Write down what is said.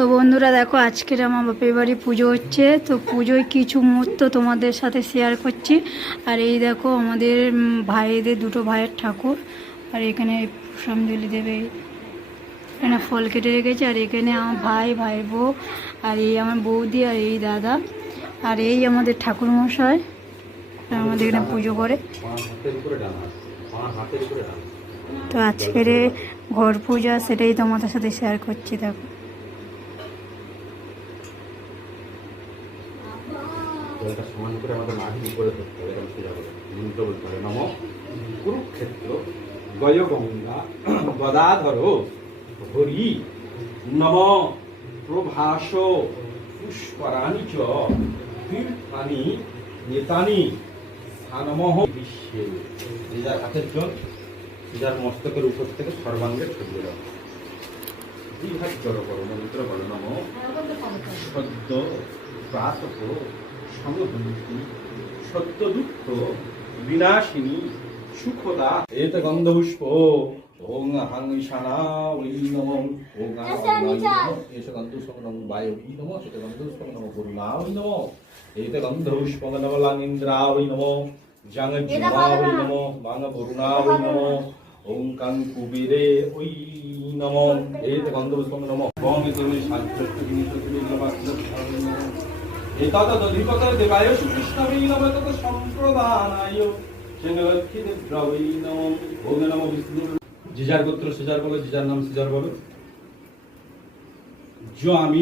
তো বন্ধুরা দেখো, আজকের আমার বাপের বাড়ি পুজো হচ্ছে। তো পুজোয় কিছু মুহূর্ত তোমাদের সাথে শেয়ার করছি। আর এই দেখো আমাদের ভাইদের, দুটো ভাইয়ের ঠাকুর। আর এখানে পুষ্পাঞ্জলি দেবে, এখানে ফল কেটে রেখেছে। আর এখানে আমার ভাই, ভাইয়ের বউ, আর এই আমার বৌদি, আর এই দাদা, আর এই আমাদের ঠাকুর মশাই আমাদের এখানে পুজো করে। তো আজকের ঘর পূজা, সেটাই তোমাদের সাথে শেয়ার করছি। দেখো সমান করে আমাদের মাটির উপরে ধরতে হবে, এরকম সোজা করে মন্ত্র বলতে হবে। নম কুরুক্ষেত্র গয় গঙ্গা গদাধর হরি নম প্রভাস পুষ্করাণি চ তীর্থানি নেতানি স্থানমহ বিশ্বে। যে যার হাতের জল যার মস্তকের উপর থেকে সর্বাঙ্গে ছড়িয়ে দাও। দুই হাত জড়ো করো, মন্ত্র বলো। নম সদ্য প্রাতঃ সমবন্তী সত্য দুঃখ বিনাশিনী সুখদা এত গন্ধপুষ্প ওং হাং ঈশানা ওই নমঃ ওং এস গন্ধপুষ্পং বায়ু ওই নমঃ এত গন্ধপুষ্পং নমঃ করুণা ওই নমঃ এত গন্ধপুষ্পং নবলানিন্দ্রা ওই নমঃ জাং জীবা ওই নমঃ বাং করুণা ওই নমঃ ওং কাং কুবেরে ওই নমঃ এত গন্ধপুষ্পং নমঃ ওং এতমি সাধ্যস্ত বিনিশোধি নমঃ এতদধিকত দেবায় শ্রীকৃষ্ণবৈ নমঃ তত সম্প্রদানায় সেনরক্ষিতে দ্রবৈ নমঃ ওং নমঃ বিষ্ণু। যে যার গোত্র সে যার বলো, যে যার নাম সে যার বলো। जो আমি